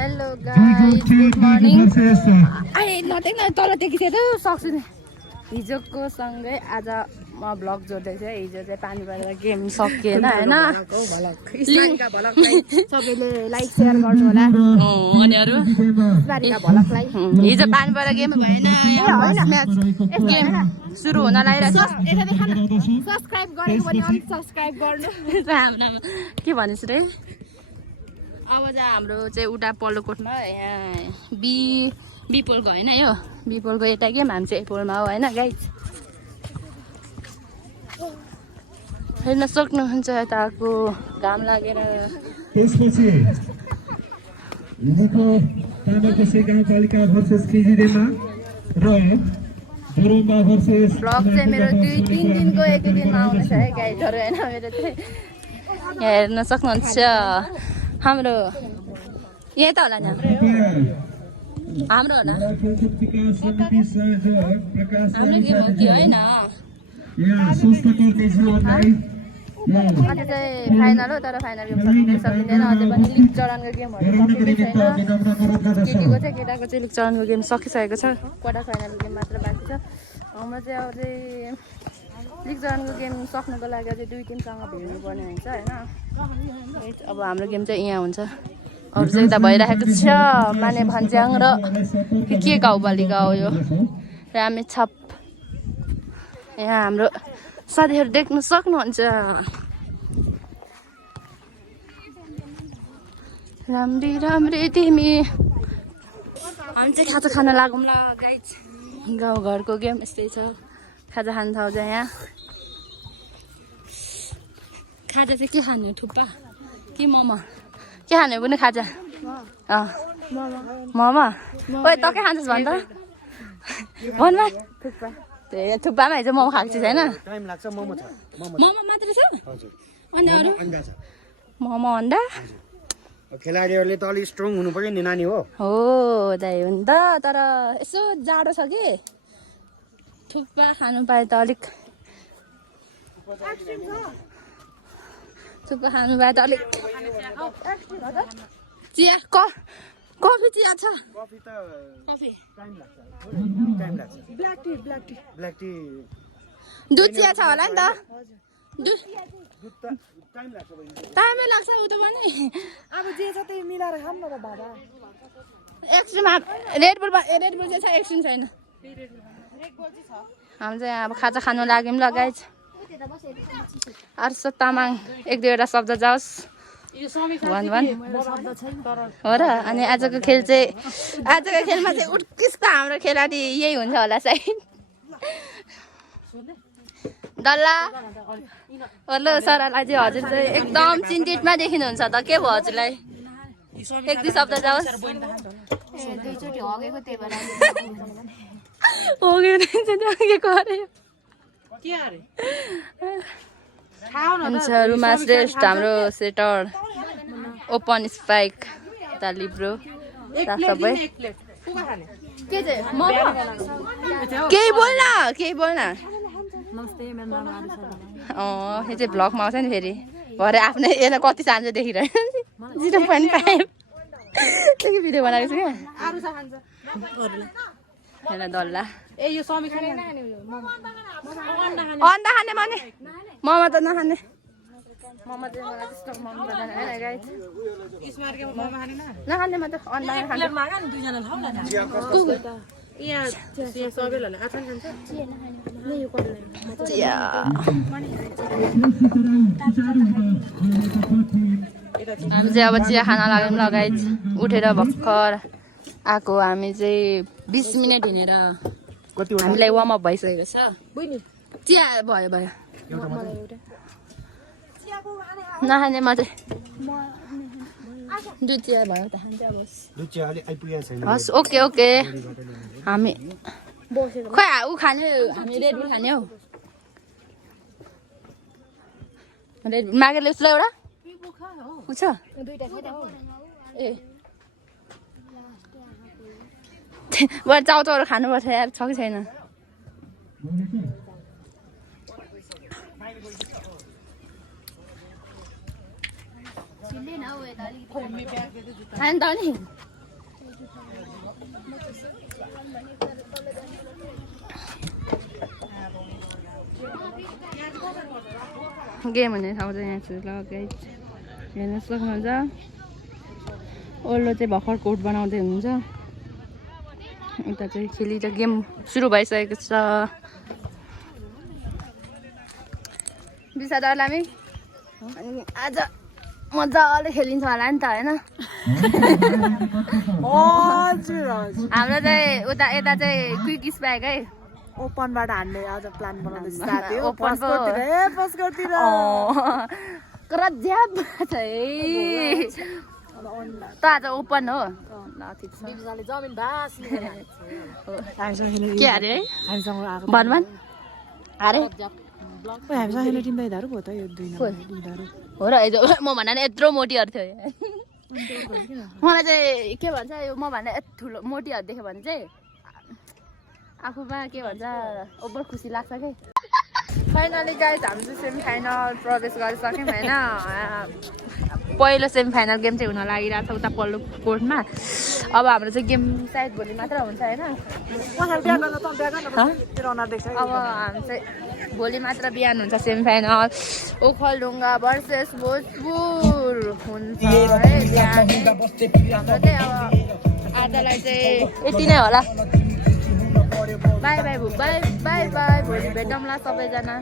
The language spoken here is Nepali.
Hello guys good morning I नदेख्न तल देखिसक्यो त सक्छु नि हिजोको सँगै आज म भ्लग जोड्दैछु है हिजो चाहिँ पानीबाट गेम सकिएन हैन सबैले लाइक सेयर गर्नु होला अनि अरु हिजो पानीबाट गेम भएन म्याच गेम सुरु हुन लागिरहेको छ सब्स्क्राइब गरेको पनि अनसब्स्क्राइब गर्नु के भनिस् रे अब चाहिँ हाम्रो चाहिँ उता पल्लोकोटमा यहाँ बी पोलको होइन यो बी पोलको यता गेम हामी चाहिँ ए पोलमा हो होइन गाइस हेर्न सक्नुहुन्छ यताको घाम लागेर त्यसपछि हिजोको तामाकोसे गाउँपालिका भर्सेस केजिडेमा र जोरम्बा भर्सेस ब्लग चाहिँ मेरो 2-3 दिनको एक दिनमा आउँछ है गाइसहरु हैन मेरो चाहिँ यहाँ हेर्न सक्नुहुन्छ हाम्रो यही त होला नि हाम्रो होला हाम्रो गेम हो कि होइन अझै चाहिँ फाइनल हो तर फाइनल गेम सकिँदैन अझै पनि लिग चरणको गेमहरू सकेकै छैन केटीको चाहिँ केटाको चाहिँ लिग चरणको गेम सकिसकेको छ क्वार्टर फाइनल गेम मात्र बाँकी छ हाम्रो चाहिँ अझै लिग चरणको गेम सक्नुको लागि अझै 2 टिमसँग भिड्नुपर्ने हुन्छ होइन अब हाम्रो गेम चाहिँ यहाँ हुन्छ अरू चाहिँ यता भइरहेको छ माने भन्ज्याङ र के गाउँपालिका गाउँ यो रामेछाप यहाँ हाम्रो साथीहरू देख्न सक्नुहुन्छ राम्री राम्री तिमी हामी चाहिँ खाजा खान लागौँ ल गाइज गाउँघरको गेम यस्तै छ खाजा खान थाहा चाहिँ यहाँ खाजा चाहिँ के खाने थुक्पा कि मोमो के खाने पनि खाजा मोमो ओइ त के खान्छस् भन् त भन् थुक्पा थुक्पामा हिजो मोमो खाएको छैन मोमो मात्र छ अनि अरू मोमो अन्डा खेलाडीहरूले त अलिक स्ट्रङ हुनु पर्यो नि नानी हो दाइ हो नि त तर यसो जाडो छ कि थुक्पा खानु पाए त अलिक थुक्पा खानु पाए त अलिक चिया कफी चिया छ कफी ब्ल्याक टी दुध चिया छ होला नि त टाइमै लाग्छ उता पनि अब जे छ त्यही मिलाएर खाऊँ न त बाबा एक्सट्रिम रेड बुल चाहिँ छ एक्सट्रिम छैन हामी चाहिँ अब खाजा खानु लाग्यौँ ल गाइज अर्ष तामाङ 1-2 शब्द जाओस् भन हो र अनि आजको खेलमा चाहिँ उत्कृष्ट हाम्रो खेलाडी यही हुन्छ होला सायद डल्ला हेलो सरलाई चाहिँ हजुर चाहिँ एकदम चिन्तितमा देखिनुहुन्छ त के भयो हजुरलाई 1-2 शब्द जाओस् दुईचोटि हगेको त्यही भएर हुन्छ रुमा श्रेष्ठ हाम्रो सेटर ओपन स्पाइक यता लिब्रो सबै केही बोल्न यो चाहिँ भ्लगमा आउँछ नि फेरि भरे आफ्नै यसलाई कति चाहन्छ देखिरहेको 0.5 भिडियो बनाएको छु क्या डल्ला अन्डा खाने भने मोमो त नखाने मोमो चाहिँ मलाई त्यस्तो मन पर्दैन होइन गाइस नखाने म त अन्डा खाने हामी चाहिँ अब चिया खान लाग्यौँ ल गाइस उठेर भर्खर आएको हामी चाहिँ 20 मिनट हिँडेर हामीलाई वार्मअप भइसकेको छ चिया भयो नखाने म चाहिँ दुध चिया भयो त खान्छ हस् ओके हामी खै ऊ खाने हामी रेड बुल खाने हौ रेड बुल मागेर ल्याउँछु ल एउटा ऊ छ ए बरु चाउचाउहरू खानुपर्छ यार छ कि छैन खाने त नि गेम हुने ठाउँ चाहिँ यहाँ छ ल गाइज हेर्न सक्नुहुन्छ ओल्लो चाहिँ भर्खर कोर्ट बनाउँदै हुनुहुन्छ यता चाहिँ खेलिन्छ गेम सुरु भइसकेको छ विशाल लामी अनि आज मजाले खेलिन्छ होला नि त होइन हजुर हजुर हाम्रो चाहिँ उता यता चाहिँ क्विक स्प्याक है ओपनबाट हान्ने आज प्लान बनाउँदैछ साथी हो ओपन पो। पस्कोतिर तर ज्याप छ है त आज ओपन हो ल ठिक छ जमिन भास के अरे है हामीसँग आएको भन भन अरे हामीसँग खेल्ने टिम त यिनीहरू भयो त यो दुई नम्बर हो र हिजो म भन्दा नि यत्रो मोटीहरू थियो मलाई चाहिँ के भन्छ यो म भन्दा ठुलो मोटीहरू देख्यो भने चाहिँ आफूमा के भन्छ ओभर खुसी लाग्छ कि फाइनली गाइज हामी चाहिँ सेमी फाइनल प्रवेश गरिसक्यौँ होइन पहिलो सेमी फाइनल गेम चाहिँ हुन लागिरहेको छ उता पल्लो कोर्टमा अब हाम्रो चाहिँ गेम सायद भोलि मात्र हुन्छ होइन अब हामी चाहिँ भोलि मात्र बिहान हुन्छ semi final Okhaldhunga versus Bhojpur हुन्छ है बिहान हाम्रो चाहिँ अब आजलाई चाहिँ यति नै होला by by by by by भोलि भेटौँला सबैजना